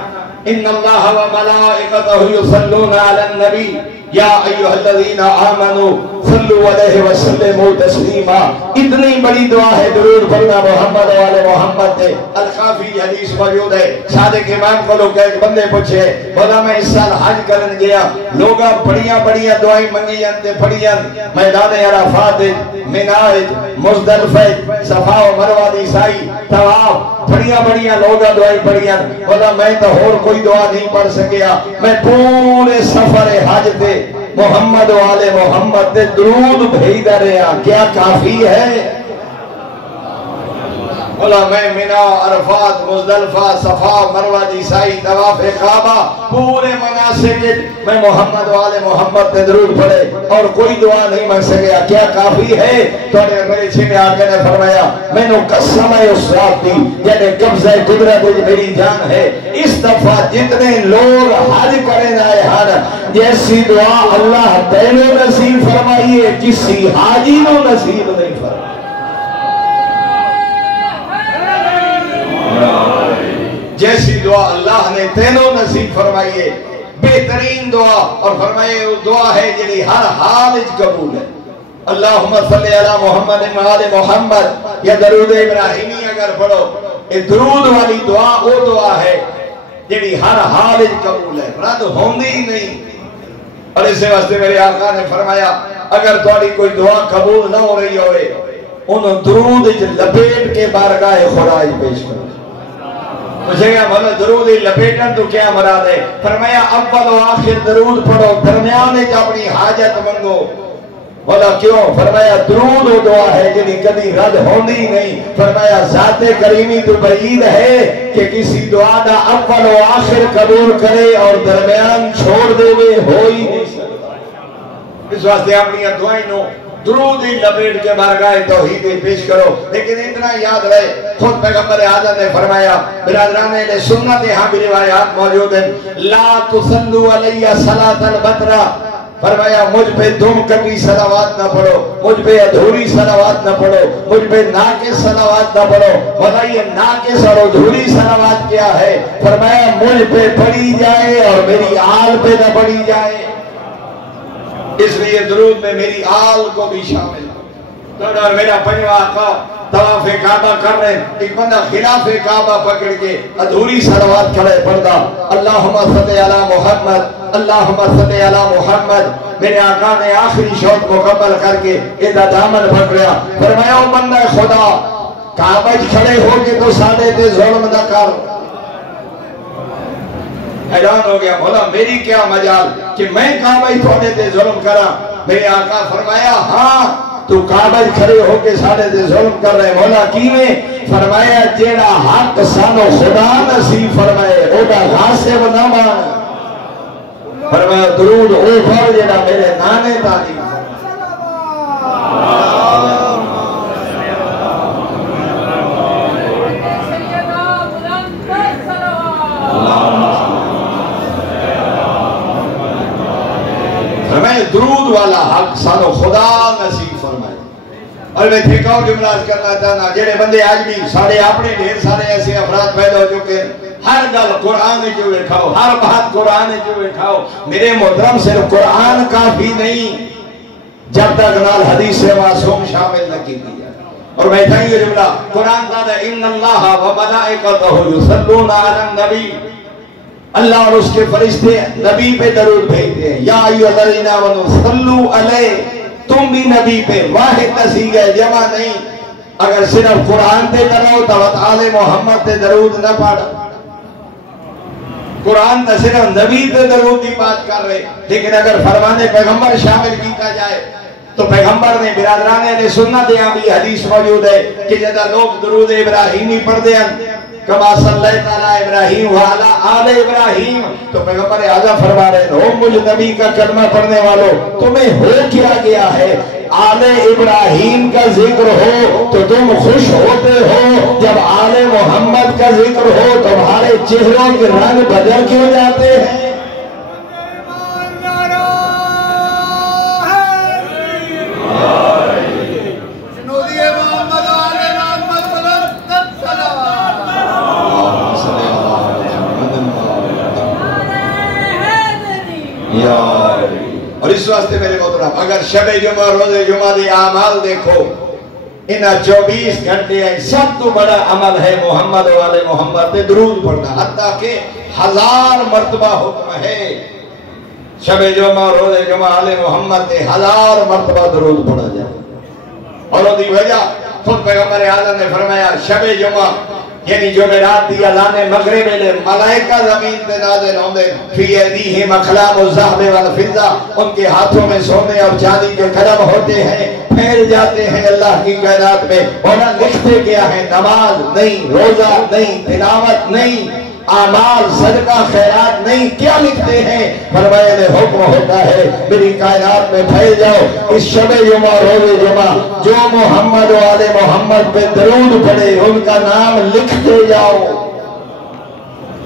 ان اللہ و ملائکتہ یصلون علی النبی یا ایھا الذین آمنوا صلوا علیہ وسلموا تسلیما۔ اتنی بڑی دعا ہے درود پڑھنا محمد و آل محمد تے۔ الکافی حدیث موجود ہے، صادق امام کو لوگ ایک بندے پوچھے، بولا میں اس سال حج کرن گیا، لوگاں بڑیاں بڑیاں دعائیں منگیاں تے پڑھیاں، میدان عرفات، منی، مزدلفہ، صفا و مروہ دی سعی، طواف، بڑیاں لوگاں دعائیں پڑھیاں۔ بولا میں تو اور کوئی دعا نہیں پڑھ سکیا، میں پورے سفر حج تے محمد و آل محمد تے درود بھیجدا رہا، کیا کافی ہے؟ بولا میں منی، عرفات، مزدلفہ، صفا مروہ دی سعی، طواف کعبہ، پورے مناسک میں محمد و آل محمد تے درود پڑھے اور کوئی دعا نہیں مانگ سکیا، کیا کافی ہے؟ تو میرے چھنے آقا نے فرمایا میں نے قسم ہے اس رات دی یعنی قبضہ قدرت میری جان ہے، اس دفعہ جتنے لوگ حج کریں آئے ہر جیسی دعا اللہ تینوں نصیب فرمائیے کسی حاجی نو نصیب نہیں فرمائیے۔ جیسی دعا اللہ نے تینوں نصیب فرمائیے، بہترین دعا، اور فرمائے وہ دعا ہے جنہی ہر حال اچ قبول ہے۔ اللہم صلی علی محمد و آل محمد، یا درود ابراہیمی اگر پڑھو، یہ درود والی دعا وہ دعا ہے جنہی ہر حال اچ قبول ہے، رد ہوندی ہی نہیں۔ اور اس واسطے میرے آقا نے فرمایا اگر تھوڑی کوئی دعا قبول نہ ہو رہی ہوئے انہوں درود اچ لپیٹ کے بارگاہ خدا پیش کرو۔ مجھے گا بھلا درود لپیٹن تو کیا مراد ہے؟ فرمایا اول و آخر درود پڑھو، درمیان اچ اپنی حاجت منگو۔ بولا کیوں؟ فرمایا درود وہ دعا ہے جنہی کبھی رد ہوندی نہیں۔ فرمایا ذات کریمی تو بعید ہے کہ کسی دعا دا اول و آخر قبول کرے اور درمیان چھوڑ دے ہوئے ہو ہی نہیں سکتا۔ اس واسطے اپنی دعائیں نو درود ہی لپیٹ کے بارگاہ توحید پیش کرو۔ لیکن اتنا یاد رہے خود پیغمبر اعظم نے فرمایا، برادران اہل سنت یہاں بھی روایات موجود ہیں، لا تصلوا علی صلاۃ البترا، فرمایا مجھ پہ دم کٹی صلوات نہ پڑھو، مجھ پہ ادھوری صلوات نہ پڑھو، مجھ پہ ناقص صلوات نہ پڑھو۔ بتائیے ناقص اور ادھوری صلوات کیا ہے؟ فرمایا مجھ پہ پڑھی جائے اور میری آل پہ نہ پڑھی جائے۔ اس لیے درود میں میری آل کو بھی شامل ہے۔ اور میرا پنجواں آقا طواف کعبہ کر رہے ہیں، ایک بندہ خلاف کعبہ پکڑ کے ادھوری صلوات کھڑے پڑھتا، اللہم صلی علی محمد، اللہم صلی علی محمد۔ میرے آقا نے آخری شوط مکمل کر کے ادھا دامن پکڑیا، فرمایا او بندہ خدا کعبہ کھڑے ہو کے تو ساڑھے تے ظلم نہ کر۔ حیران ہو گیا، بولا میری کیا مجال کہ میں کعبہ تھوڑے تے ظلم کرا؟ میرے آقا فرمایا ہاں تو کعبہ کھڑے ہو کے ساڑھے تے ظلم کر رہے۔ بولا کیویں؟ فرمایا جیڑا حق سانو خدا نصیب فرمائے اوڑا غاصب نہ مان۔ فرمایا درود او پڑھ جیڑا میرے نانے تعلیم۔ فرمائے درود والا حق سانو خدا نصیب فرمائے۔ اور میں ٹھیکہ اور جملات کرنا چاہنا، جڑے بندے آج بھی سارے اپنے ڈھیر سارے ایسے افراد پیدا ہو چکے ہیں، ہر گل قرآن جو کھاؤ، ہر بات قرآن جو کھاؤ۔ میرے محترم صرف قرآن کافی نہیں جب تک نال حدیث معصوم شامل نہ کی دیا۔ اور میں یہ جملہ قرآن کہتا ہے ان اللہ و ملائکتہ یصلون علی النبی، اللہ اور اس کے فرشتے نبی پہ درود بھیجتے ہیں، یا ایھا الذین آمنوا صلوا علیہ تم بھی نبی پہ واحد تصیغ ہے، جمع نہیں۔ اگر صرف قرآن تے درو تو آل محمد تے درود نہ پڑھ، قرآن تے صرف نبی تے درود کی بات کر رہے، لیکن اگر فرمان پیغمبر شامل کیتا جائے تو پیغمبر نے برادران اہل سنت یہاں بھی حدیث موجود ہے کہ جدہ لوگ درود ابراہیمی پڑھ دیں کما صلی اللہ ابراہیم وعلا آل ابراہیم، تو پیغمبر اعظم فرما رہے ہو مجھ نبی کا کلمہ پڑھنے والوں تمہیں ہو کیا گیا ہے؟ آل ابراہیم کا ذکر ہو تو تم خوش ہوتے ہو، جب آل محمد کا ذکر ہو تمہارے چہروں کے رنگ بدل کیوں جاتے ہیں؟ اور اس واسطے میرے محترم اگر شب جمعہ روز جمعہ دے اعمال دیکھو، انہا 24 گھنٹے ہیں، سب تو بڑا عمل ہے محمد و آل محمد پہ درود پڑھنا، حتیٰ کہ 1000 مرتبہ حکم ہے شب جمعہ روز جمعہ آل محمد پہ 1000 مرتبہ درود پڑھا جائے۔ اور وہ دی وجہ خود پیغمبر اعظم نے فرمایا شب جمعہ یعنی جو رات دی اذان مغرب میں ملائکہ زمین پہ نازل ہوندے، فی ایدیہم اقلام الذھب والفضہ، ان کے ہاتھوں میں سونے اور چاندی کے قلم ہوتے ہیں، پھیل جاتے ہیں اللہ کی کائنات میں، انہاں لکھتے کیا ہے؟ نماز نہیں، روزہ نہیں، تلاوت نہیں، اعمال صدقہ خیرات نہیں، کیا لکھتے ہیں؟ فرمایا نے حکم ہوتا ہے میری کائنات میں پھیل جاؤ، اس شب جمعہ روز جمعہ جو محمد و آل محمد پہ درود پڑھے ان کا نام لکھتے جاؤ۔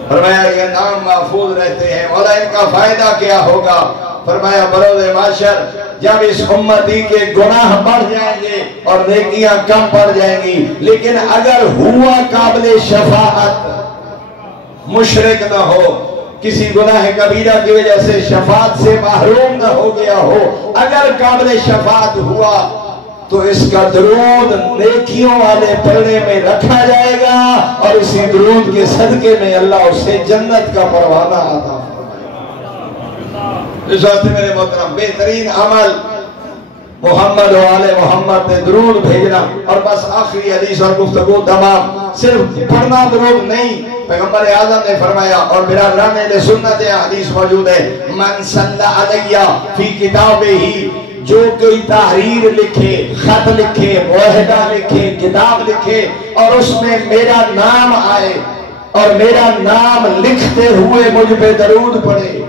فرمایا یہ نام محفوظ رہتے ہیں، مولا ان کا فائدہ کیا ہوگا؟ فرمایا بروز معاشر جب اس امتی کے گناہ بڑھ جائیں گے اور نیکیاں کم پڑ جائیں گی، لیکن اگر ہوا قابل شفاعت مشرک نہ ہو، کسی گناہ کبیرہ کی وجہ سے شفاعت سے محروم نہ ہو گیا ہو، اگر قابل شفاعت ہوا تو اس کا درود نیکیوں والے پڑھنے میں رکھا جائے گا اور اسی درود کے صدقے میں اللہ اسے جنت کا پروانہ عطا فرمائے۔ اس واسطے میرے محترم بہترین عمل محمد و آل محمد پہ درود بھیجنا۔ اور بس آخری حدیث اور گفتگو تمام، صرف پڑھنا درود نہیں، پیغمبر اعظم نے فرمایا اور برادران اہل سنت حدیث موجود ہے من صلی علیہ فی کتابہ، جو کوئی تحریر لکھے، خط لکھے، معاہدہ لکھے، کتاب لکھے اور اس میں میرا نام آئے اور میرا نام لکھتے ہوئے مجھ پہ درود پڑھے،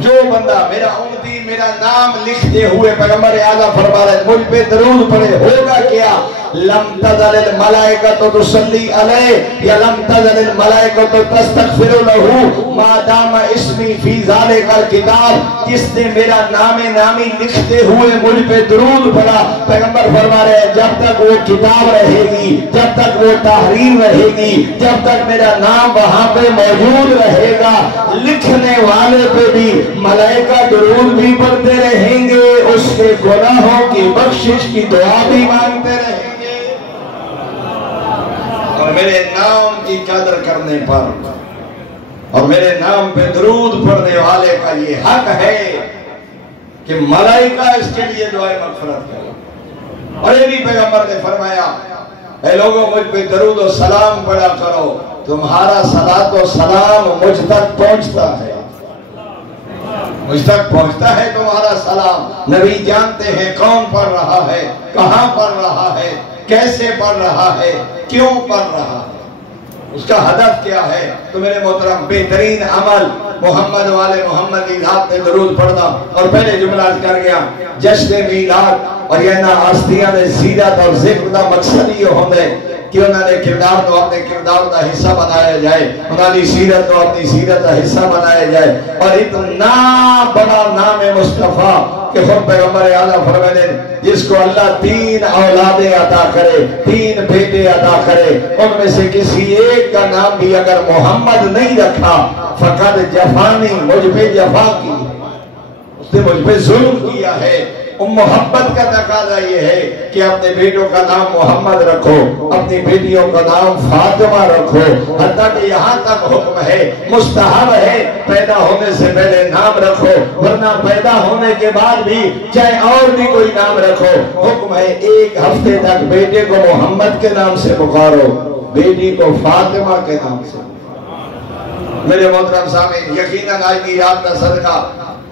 جو بندہ میرا امتی میرا نام لکھتے ہوئے پیغمبر اعظم فرما رہے مجھ پہ درود پڑھے، ہوگا کیا؟ لم تزل الملائکۃ تصلی علیہ یا لم تزل الملائکۃ تستغفر لہ ما دام اسمی فی ذالک الکتاب، جس نے میرا نام نامی لکھتے ہوئے مجھ پہ درود پڑھا، پیغمبر فرما رہے ہیں جب تک وہ کتاب رہے گی، جب تک وہ تحریر رہے گی، جب تک میرا نام وہاں پہ موجود رہے گا، لکھنے والے پہ بھی ملائکہ درود بھی پڑھتے رہیں گے، اس کے گناہوں کی بخشش کی دعا بھی مانگتے رہیں گے۔ اور میرے نام کی قدر کرنے پر اور میرے نام پہ درود پڑھنے والے کا یہ حق ہے کہ ملائکہ اس کے لیے دعائیں مغفرت کریں۔ اور یہ بھی پیغمبر نے فرمایا اے لوگوں مجھ پہ درود و سلام پڑھا کرو، تمہارا صلاۃ و سلام مجھ تک پہنچتا ہے، مجھ تک پہنچتا ہے تمہارا سلام۔ نبی جانتے ہیں کون پڑھ رہا ہے، کہاں پڑھ رہا ہے، کیسے پڑھ رہا ہے، کیوں پڑھ رہا ہے، اس کا ہدف کیا ہے۔ تو میرے محترم بہترین عمل محمد و آل محمد کی ذات پہ درود پڑھنا۔ اور پہلے جملہ کر گیا جشن میلاد اور یہ نا ہستیاں دے سیرت اور ذکر دا مقصد یہ ہوندے کہ انہوں نے کردار تو اپنے کردار دا حصہ بنایا جائے، انہوں نے سیرت تو اپنی سیرت دا حصہ بنایا جائے۔ اور اتنا بڑا نام مصطفیٰ کہ خود پیغمبر اعظم فرماتے ہیں جس کو اللہ 3 اولادیں عطا کرے، 3 بیٹے عطا کرے، ان میں سے کسی ایک کا نام بھی اگر محمد نہیں رکھا فقط جفانی، مجھ پہ جفا کی، اس نے مجھ پہ ظلم کیا ہے۔ محبت کا تقاضا یہ ہے کہ اپنے بیٹوں کا نام محمد رکھو، اپنی بیٹیوں کا نام فاطمہ رکھو، حتیٰ کہ یہاں تک حکم ہے، مستحب ہے پیدا ہونے سے پہلے نام رکھو، ورنہ پیدا ہونے کے بعد بھی چاہے اور بھی کوئی نام رکھو، حکم ہے 1 ہفتے تک بیٹے کو محمد کے نام سے پکارو، بیٹی کو فاطمہ کے نام سے۔ میرے محترم سامعین، یقیناً آج کی رات کا صدقہ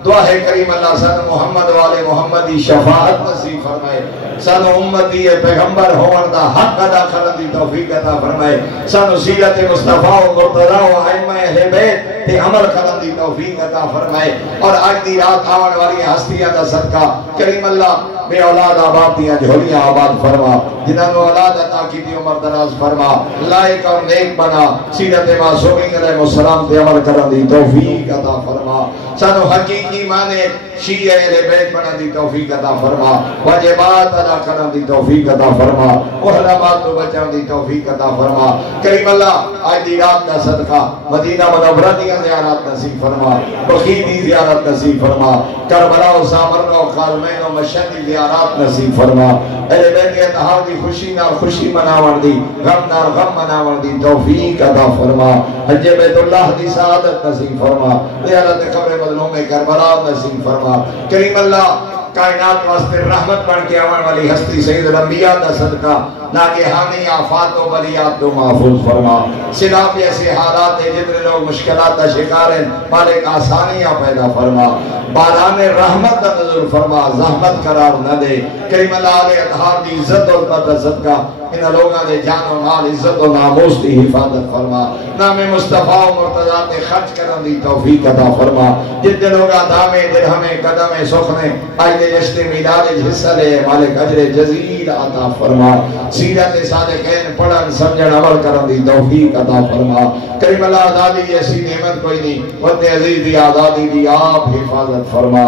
دعا ہے کریم اللہ سن محمد والے محمدی شفاعت نصیب فرمائے، سن امتی پیغمبر ہون دا حق ادا کرن دی توفیق عطا فرمائے، سن سیرت مصطفیٰ و مرتضیٰ و ائمہ اہل بیت تے عمل کرن دی توفیق عطا فرمائے، اور آج دی رات آون والی ہستیاں دا صدقہ کریم اللہ بے اولاد آباد دیاں جھولیاں آباد فرما، جنہاں نو اولاد عطا کی دی عمر دراز فرما، لائق اور نیک بنا، سیرت معصومین علیہ السلام تے عمل کرن دی توفیق عطا فرما، سانو حقیقی مانے شیعہ اہل بیت بنا دی توفیق عطا فرما، واجبات ادا کرن دی توفیق عطا فرما، محرمات تو بچان دی توفیق عطا فرما، کریم اللہ آج دی رات کا صدقہ مدینہ منورہ دی زیارت نصیب فرما، بقیع دی زیارت نصیب فرما، کربلا و سامرہ و کارمین و مشہد دی زیارات نصیب فرما، اہل بیت اتحاد دی خوشی نال خوشی مناون دی، غم نال غم مناون دی توفیق عطا فرما، حج بیت اللہ دی سعادت نصیب فرما، زیارت قبر مظلوم کربلا نصیب فرما، کریم اللہ کائنات واسطے رحمت بن کے آون والی ہستی سید الانبیاء دا صدقہ ناگہانی آفات و بلیات تو محفوظ فرما، سیلاب جیسے حالات ہیں جتنے لوگ مشکلات کا شکار ہیں مالک آسانیاں پیدا فرما، باران رحمت دا نزول فرما، زحمت قرار نہ دے، کریم اللہ علیہ اتحاد دی عزت و عظمت صدقہ ان لوگاں دے جان و مال عزت و ناموس دی حفاظت فرما، نام مصطفیٰ و مرتضیٰ تے خرچ کرن دی توفیق عطا فرما، جتنے لوگاں دامے درہمیں قدمیں سخنے آج دے جشن میلاد حصہ لے مالک اجر جزیل عطا فرما، سیرت صادقین پڑھن سمجھن عمل کرن دی توفیق عطا فرما، کریم اللہ آزادی ایسی نعمت کوئی نہیں، وطن عزیز دی آزادی دی آپ حفاظت فرما،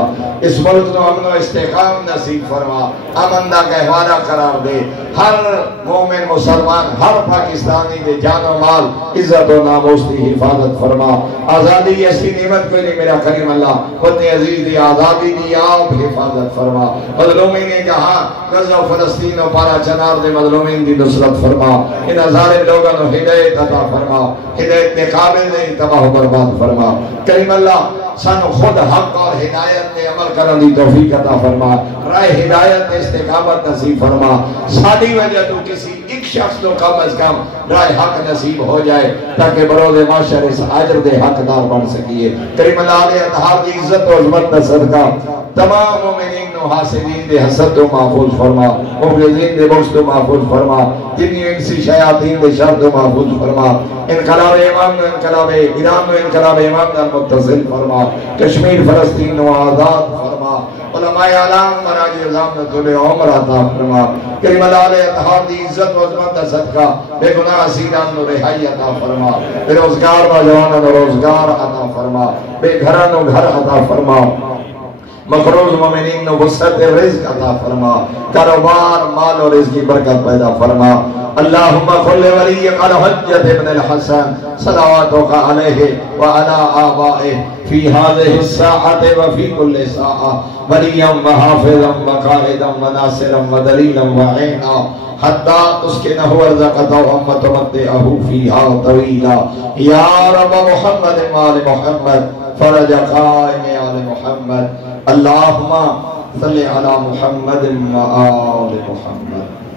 اس ملک نو امن و استحکام نصیب فرما، امن دا گہوارہ قرار دے، ہر مومن مسلمان ہر پاکستانی دے جان و مال عزت و ناموس دی حفاظت فرما، آزادی ایسی نعمت کوئی نہیں میرا کریم اللہ، وطن عزیز دی آزادی دی آپ حفاظت فرما، مظلومین جہاں غزہ و فلسطین و پارا چنار دے مظلومین دی نصرت فرما، ان ظالم لوگوں نو ہدایت عطا فرما، ہدایت کے قابل نہیں تباہ و برباد فرما، کریم اللہ سانو خود حق اور ہدایت تے عمل کرن دی توفیق عطا فرما، راہ ہدایت تے استقامت نصیب فرما، ساری وجہ تو کسی ایک شخص تو کم از کم راہ حق نصیب ہو جائے تاکہ بروز معاشر اس اجر دے حقدار بن سکیے، کریم اللہ علیہ اتحاد کی عزت و عظمت کا صدقہ تمام مومنین و حاسدین دے حسد تو محفوظ فرما، مبغضین دے بغض تو محفوظ فرما، جنی انسی شیاطین دے شر تو محفوظ فرما، انقلاب امام و انقلاب ایران و انقلاب امام دا متصل فرما، کشمیر فلسطین و آزاد فرما، علماء اعلام مراجع ازام طول عمر عطا فرما، کریم اللہ علیہ اتحاد دی عزت و عظمت دا صدقہ بے گناہ اسیران و رہائی عطا فرما، بے روزگار و جوانان و روزگار عطا فرما، بے گھران و گھر عطا فرما، مقروض مومنین و وسعت رزق عطا فرما، کاروبار مال و رزق کی برکت پیدا فرما، اللہم کل ولی قل حجت ابن الحسن صلواتک علیہ وعلا آبائہ فی هذه الساعة وفي كل ساعة وليا وحافظا وقائدا وناصرا ودليلا وعينا حتى تسكنه ارزقته وتمتعه فيها طويلا يا رب محمد وآل محمد فرج قائم آل محمد اللهم صل على محمد وآل محمد.